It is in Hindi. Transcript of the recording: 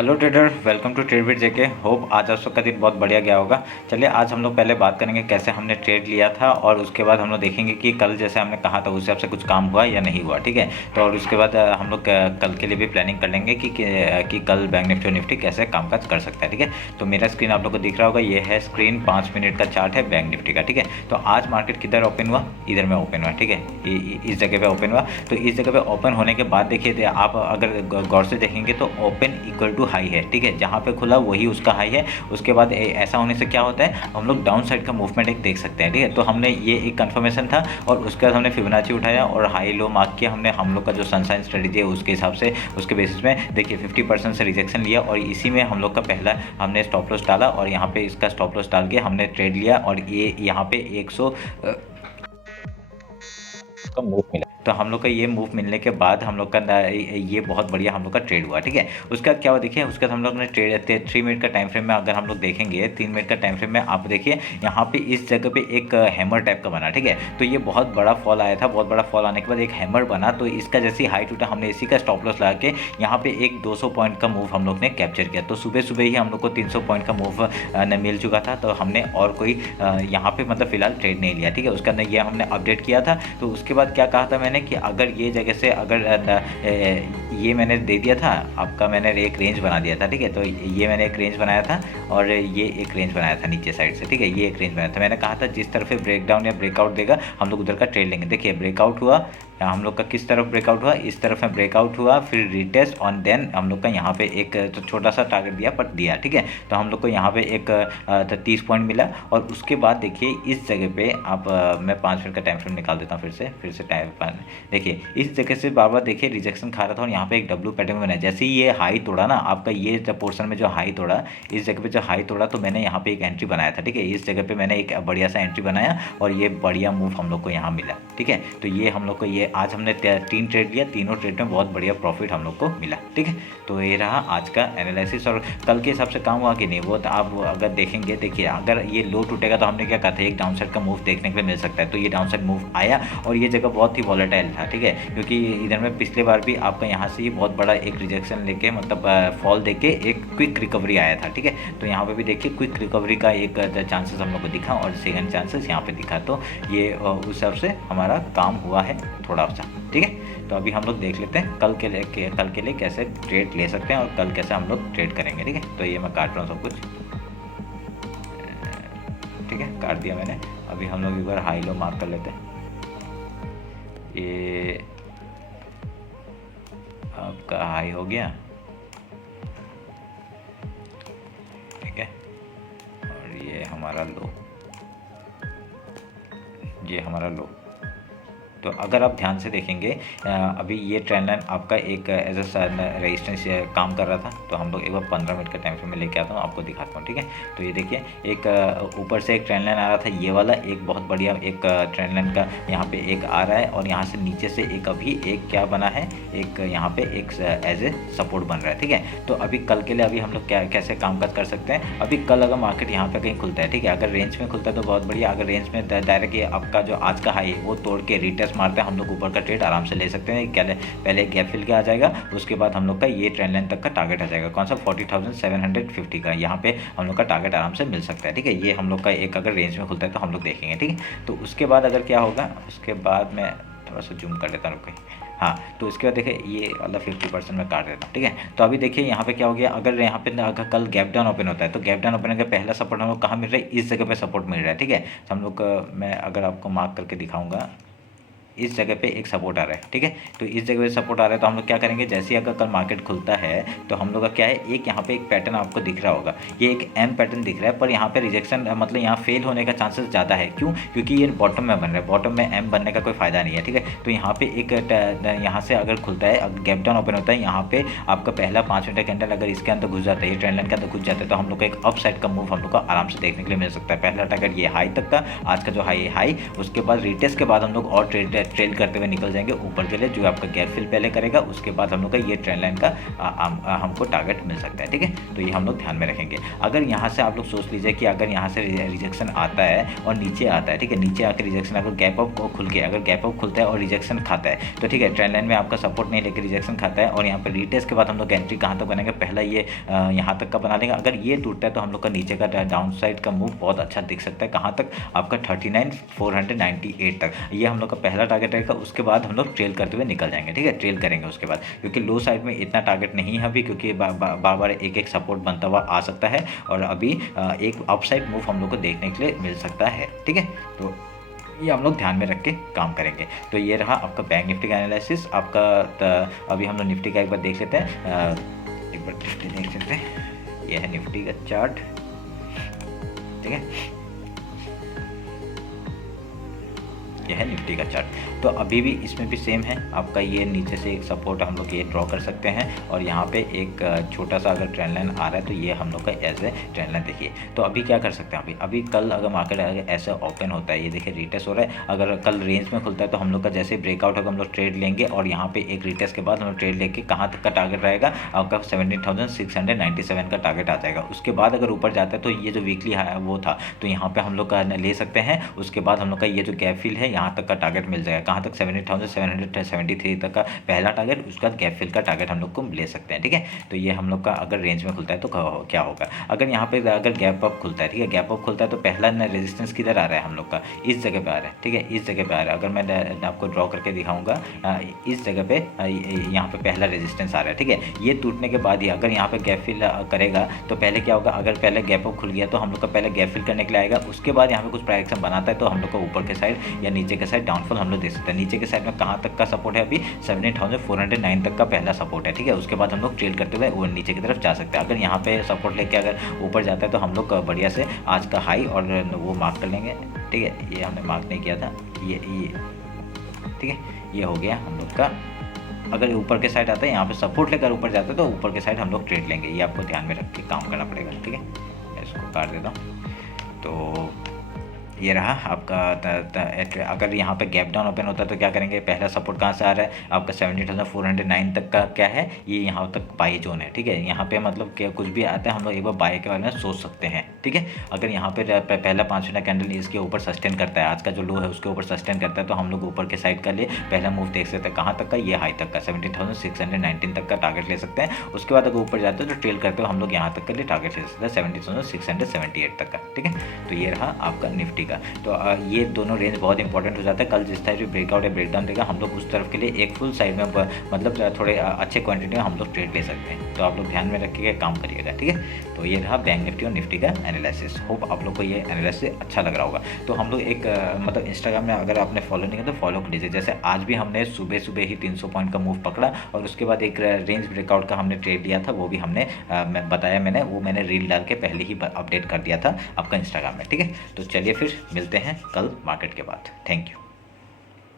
Hello trader, welcome to Tradebit JK. Hope आज आप सबका दिन बहुत बढ़िया गया होगा। चलिए आज हम लोग पहले बात करेंगे कैसे हमने ट्रेड लिया था, और उसके बाद हम लोग देखेंगे कि कल जैसे हमने कहा था उस हिसाब से कुछ काम हुआ या नहीं हुआ। ठीक है, तो और उसके बाद हम लोग कल के लिए भी प्लानिंग कर लेंगे कि कल बैंक निफ्टी और निफ्टी कैसे कामकाज कर सकता है। ठीक है, तो मेरा स्क्रीन आप लोग को दिख रहा होगा, ये है स्क्रीन 5 मिनट का चार्ट है बैंक निफ्टी का। ठीक है, तो आज मार्केट किधर ओपन हुआ, इधर में ओपन हुआ। ठीक है, इस जगह पे ओपन हुआ। तो इस जगह पे ओपन होने के बाद देखिए, आप अगर गौर से देखेंगे तो ओपन इक्वल टू हाई है। ठीक है, जहाँ पे खुला वही उसका हाई है। उसके बाद ऐसा होने से क्या होता है, हम लोग डाउन साइड का मूवमेंट एक देख सकते हैं। ठीक है, तो हमने ये एक कंफर्मेशन था, और उसके बाद हमने फिबोनाची उठाया और हाई लो मार्क किया। हमने हम लोग का जो सनसाइन स्ट्रेटेजी है उसके हिसाब से, उसके बेसिस में देखिए 50% से रिजेक्शन लिया, और इसी में हम लोग का पहला हमने स्टॉप लॉस डाला, और यहाँ पे इसका स्टॉप लॉस डाल के हमने ट्रेड लिया, और ये यहाँ पे 100 का मूव मिला। तो हम लोग का ये मूव मिलने के बाद हम लोग का ये बहुत बढ़िया हम लोग का ट्रेड हुआ। ठीक है, उसका क्या हुआ देखिए, उसके बाद हम लोग ने ट्रेड 3 मिनट का टाइम फ्रेम में, अगर हम लोग देखेंगे 3 मिनट का टाइम फ्रेम में, आप देखिए यहाँ पे इस जगह पे एक हैमर टाइप का बना। ठीक है, तो ये बहुत बड़ा फॉल आया था, बहुत बड़ा फॉल आने के बाद एक हैमर बना, तो इसका जैसी हाइट उठा हमने इसी का स्टॉप लॉस लगा के यहाँ पे एक 200 पॉइंट का मूव हम लोग ने कैप्चर किया। तो सुबह सुबह ही हम लोग को 300 पॉइंट का मूव मिल चुका था, तो हमने और कोई यहाँ पे मतलब फिलहाल ट्रेड नहीं लिया। ठीक है, उसके अंदर ये हमने अपडेट किया था। तो उसके बाद क्या कहा था मैंने कि अगर ये जगह से अगर ये मैंने दे दिया था आपका, मैंने एक रेंज बना दिया था। ठीक है, तो ये मैंने एक रेंज बनाया था, और ये एक रेंज बनाया था नीचे साइड से। ठीक है, ये एक रेंज बनाया था। मैंने कहा था जिस तरफ ब्रेकडाउन या ब्रेकआउट देगा हम लोग उधर का ट्रेड लेंगे। देखिए ब्रेकआउट हुआ, हम लोग का किस तरफ ब्रेकआउट हुआ, इस तरफ में ब्रेकआउट हुआ, फिर रिटेस्ट ऑन, देन हम लोग का यहाँ पे एक तो छोटा सा टारगेट दिया पर दिया। ठीक है, तो हम लोग को यहाँ पे एक 30 पॉइंट मिला, और उसके बाद देखिए इस जगह पे आप मैं 5 मिनट का टाइम फ्रेम निकाल देता हूँ फिर से टाइम। देखिए इस जगह से बार बार देखिए रिजेक्शन खा रहा था, और यहाँ पे एक डब्ल्यू पैटर्न में बनाया। जैसे ही ये हाई तोड़ा ना आपका, ये पोर्शन में जो हाई तोड़ा, इस जगह पे जो हाई तोड़ा, तो मैंने यहाँ पे एक एंट्री बनाया था। ठीक है, इस जगह पे मैंने एक बढ़िया सा एंट्री बनाया, और ये बढ़िया मूव हम लोग को यहाँ मिला। ठीक है, तो ये हम लोग को, ये आज हमने 3 ट्रेड लिया, तीनों ट्रेड में बहुत बढ़िया प्रॉफिट हम लोग को मिला। ठीक है, तो ये रहा आज का एनालिसिस, और कल के हिसाब से काम हुआ कि नहीं वो तो आप अगर देखेंगे, देखिए अगर ये लो टूटेगा तो हमने क्या कहा था, एक डाउन साइड का मूव देखने के लिए मिल सकता है। तो ये डाउन साइड मूव आया, और ये जगह बहुत ही वॉलेटाइल था। ठीक है, क्योंकि इधर में पिछले बार भी आपका यहाँ से ही बहुत बड़ा एक रिजेक्शन लेके, मतलब फॉल देके एक क्विक रिकवरी आया था। ठीक है, तो यहाँ पे भी देखिए क्विक रिकवरी का एक चांसेस हम लोग को दिखा, और सेकंड चांसेस यहाँ पे दिखा। तो ये उस हिसाब से हमारा काम हुआ है थोड़ा सा। ठीक है, तो अभी हम लोग देख लेते हैं कल के लिए कैसे ट्रेड ले सकते हैं, और कल कैसे हम लोग ट्रेड करेंगे। ठीक है, तो ये मैं काट रहा हूँ सब कुछ। ठीक है, काट दिया मैंने। अभी हम लोग एक बार हाई लो मार्क कर लेते हैं। ये आपका हाई हो गया। ठीक है, और ये हमारा लो, ये हमारा लो। तो अगर आप ध्यान से देखेंगे अभी ये ट्रेंड लाइन आपका एक एज ए रेजिस्टेंस काम कर रहा था। तो हम लोग एक बार 15 मिनट का टाइम फ्रेम में लेके आता हूँ, आपको दिखाता हूँ। ठीक है, तो ये देखिए एक ऊपर से एक ट्रेंड लाइन आ रहा था, ये वाला एक बहुत बढ़िया एक ट्रेंड लाइन का यहाँ पे एक आ रहा है, और यहाँ से नीचे से एक अभी एक क्या बना है, एक यहाँ पे एक एज ए सपोर्ट बन रहा है। ठीक है, तो अभी कल के लिए अभी हम लोग कैसे कामकाज कर सकते हैं। अभी कल अगर मार्केट यहाँ पे कहीं खुलता है, ठीक है, अगर रेंज में खुलता है तो बहुत बढ़िया। अगर रेंज में डायरेक्ट ये आपका जो आज का हाई है वो तोड़ के रिटेस्ट मारते हैं, हम लोग ऊपर का ट्रेड आराम से ले सकते हैं। क्या पहले गैप फिल के आ जाएगा, उसके बाद हम लोग का ये ट्रेंड लाइन तक का टारगेट आ जाएगा। कौन सा, 40,750 का यहाँ पे हम लोग का टारगेट आराम से मिल सकता है। ठीक है, ये हम लोग का एक अगर रेंज में खुलता है तो हम लोग देखेंगे। ठीक है, तो उसके बाद अगर क्या होगा, उसके बाद मैं थोड़ा सा जूम कर लेता हूँ, रुकिए। हाँ, तो इसके बाद देखिए ये वाला 50% में काट देता हूँ। ठीक है, तो अभी देखिए यहाँ पे क्या हो गया, अगर यहाँ पे अगर कल गैप डाउन ओपन होता है तो गैप डाउन ओपन का पहला सपोर्ट हम लोग कहाँ मिल रहा है, इस जगह पे सपोर्ट मिल रहा है। ठीक है, तो हम लोग मैं अगर आपको मार्क करके दिखाऊंगा, इस जगह पे एक सपोर्ट आ रहा है। ठीक है, तो इस जगह पे सपोर्ट आ रहा है, तो हम लोग क्या करेंगे, जैसे ही अगर कल मार्केट खुलता है तो हम लोग का क्या है, एक यहाँ पे एक पैटर्न आपको दिख रहा होगा, ये एक एम पैटर्न दिख रहा है, पर यहाँ पे रिजेक्शन मतलब यहाँ फेल होने का चांसेस ज़्यादा है। क्यों, क्योंकि ये बॉटम में बन रहा है, बॉटम में एम बनने का कोई फायदा नहीं है। ठीक है, तो यहाँ पे एक यहाँ से अगर खुलता है, अगर गैप डाउन ओपन होता है, यहाँ पे आपका पहला 5 मिनट का कैंडल अगर इसके अंदर घुस जाता है, ये ट्रेंड लाइन के अंदर घुस जाता है, तो हम लोग का एक अप साइड का मूव हम लोग को आराम से देखने के लिए मिल सकता है। पहला टारगेट ये हाई तक का, आज का जो हाई, उसके बाद रिटेस्ट के बाद हम लोग और ट्रेड ट्रेल करते हुए निकल जाएंगे ऊपर के लिए, जो आपका गैप फिल पहले करेगा, उसके बाद हम लोग का ये ट्रेंड लाइन का हमको टारगेट मिल सकता है। ठीक है, तो ये हम लोग ध्यान में रखेंगे। अगर यहाँ से आप लोग सोच लीजिए कि अगर यहाँ से रिजेक्शन आता है और नीचे आता है, ठीक है, नीचे आकर रिजेक्शन अगर गैप अप खुल के अगर गैप अप खुलता है और रिजेक्शन खाता है तो ठीक है, ट्रेंड लाइन में आपका सपोर्ट नहीं लेकर रिजेक्शन खाता है और यहाँ पर रीटेस्ट के बाद हम लोग एंट्री कहाँ तक बनाएंगे, पहला ये यहाँ तक का बना लेंगे। अगर ये टूटता है तो हम लोग का नीचे का डाउन साइड का मूव बहुत अच्छा दिख सकता है, कहाँ तक, आपका 39,498 तक, ये हम लोग का पहला टारगेट रहेगा। उसके बाद हम लोग ट्रेल करते हुए निकल जाएंगे। ठीक है, ट्रेल करेंगे उसके बाद, क्योंकि लो साइड में इतना टारगेट नहीं है अभी, क्योंकि बार बार एक एक सपोर्ट बनता हुआ आ सकता है और अभी एक अपसाइड मूव हम लोग को देखने के लिए मिल सकता है। ठीक है, तो ये हम लोग ध्यान में रख के काम करेंगे। तो ये रहा आपका बैंक निफ्टी का एनालिसिस आपका। अभी हम लोग निफ्टी का एक बार देख लेते हैं, एक बार निफ्टी देख लेते हैं। ये है निफ्टी का चार्ट। ठीक है, ये है निफ्टी का चार्ट। तो अभी भी इसमें भी सेम है आपका, ये नीचे से एक सपोर्ट हम लोग ये ड्रॉ कर सकते हैं और यहाँ पे एक छोटा सा अगर ट्रेंड लाइन आ रहा है तो ये हम लोग का एज ए ट्रेंड लाइन देखिए। तो अभी क्या कर सकते हैं, अभी कल अगर मार्केट अगर ऐसे ओपन होता है, ये देखिए रिटेस्ट हो रहा है, अगर कल रेंज में खुलता है तो हम लोग का जैसे ब्रेकआउट होगा हम लोग ट्रेड लेंगे और यहाँ पे एक रिटेस्ट के बाद हम लोग ट्रेड लेके कहाँ तक का टारगेट रहेगा, आपका 17,697 का टारगेट आ जाएगा। उसके बाद अगर ऊपर जाता है तो ये जो वीकली वो था तो यहाँ पे हम लोग का ले सकते हैं। उसके बाद हम लोग का ये जो गैप फिल है यहाँ तक का टारगेट मिल जाएगा, कहाँ तक 78,773 तक का पहला टारगेट, उसका गैप फिल का टारगेट हम लोग को ले सकते हैं। ठीक है, तो ये हम लोग का अगर रेंज में खुलता है तो क्या होगा, अगर यहाँ पे अगर गैप अप खुलता है, ठीक है, गैप अप खुलता है तो पहला रेजिस्टेंस किधर आ रहा है हम लोग का, इस जगह पे आ रहा है। ठीक है, इस जगह पे आ रहा है, अगर मैं आपको ड्रॉ करके दिखाऊंगा, इस जगह पे यहाँ पे पहला रेजिस्टेंस आ रहा है। ठीक है, ये टूटने के बाद ही अगर यहाँ पे गैप फिल करेगा तो पहले क्या होगा, अगर पहले गैप अप खुल गया तो हम लोग का पहले गैप फिल करने के लिए आएगा, उसके बाद यहाँ पे कुछ प्राइस बनाता है तो हम लोग का ऊपर के साइड या नीचे के साइड डाउनफॉल हम लोग देख सकते हैं। नीचे के साइड में कहाँ तक का सपोर्ट है, अभी 78,409 तक का पहला सपोर्ट है। ठीक है, उसके बाद हम लोग ट्रेल करते हुए वो नीचे की तरफ जा सकते हैं। अगर यहाँ पे सपोर्ट लेके अगर ऊपर जाता है तो हम लोग बढ़िया से आज का हाई और वो मार्क कर लेंगे। ठीक है, ये हमने मार्क नहीं किया था, ये ठीक है, ये हो गया हम लोग का। अगर ऊपर के साइड आता है, यहाँ पे सपोर्ट लेकर ऊपर जाता है तो ऊपर के साइड हम लोग ट्रेड लेंगे, ये आपको ध्यान में रख के काम करना पड़ेगा। ठीक है, मैं इसको काट देता हूँ। तो ये रहा आपका अगर यहाँ पे गैप डाउन ओपन होता है तो क्या करेंगे, पहला सपोर्ट कहाँ से आ रहा है आपका 70,409 तक का क्या है, ये यहाँ तक बाई जोन है। ठीक है, यहाँ पे मतलब क्या कुछ भी आता है हम लोग एक बार बाई के बारे में सोच सकते हैं। ठीक है, अगर यहाँ पे पहला 5 मिनट कैंडल इसके ऊपर सस्टेन करता है, आज का जो लो है उसके ऊपर सस्टेन करता है तो हम लोग ऊपर के साइड का लिए पहला मूव देख सकते हैं, कहाँ तक का, ये हाई तक का 17,619 तक का टारगेट ले सकते हैं। उसके बाद अगर ऊपर जाते हैं तो ट्रेल करते हुए हम लोग यहाँ तक के लिए टारगेट ले सकते हैं 17,678 तक का। ठीक है, तो ये रहा आपका निफ्टी। तो ये दोनों रेंज बहुत इंपॉर्टेंट हो जाता है। कल जिस टाइप ब्रेकआउट या ब्रेकडाउन देगा हम लोग उस तरफ के लिए एक फुल साइड में मतलब थोड़े अच्छे क्वांटिटी में हम लोग ट्रेड ले सकते हैं। तो आप लोग ध्यान में रखिएगा, काम करिएगा। ठीक है, तो ये रहा बैंक निफ्टी और निफ्टी का एनालिसिस। होप आप लोग को ये एनालिसिस अच्छा लग रहा होगा। तो हम लोग एक मतलब इंस्टाग्राम में अगर आपने फॉलो नहीं किया तो फॉलो कर लीजिए। जैसे आज भी हमने सुबह ही 300 पॉइंट का मूव पकड़ा और उसके बाद एक रेंज ब्रेकआउट का हमने ट्रेड लिया था, वो भी हमने बताया मैंने रील डाल के पहले ही अपडेट कर दिया था आपका इंस्टाग्राम में। ठीक है, तो चलिए फिर मिलते हैं कल मार्केट के बाद। Thank you.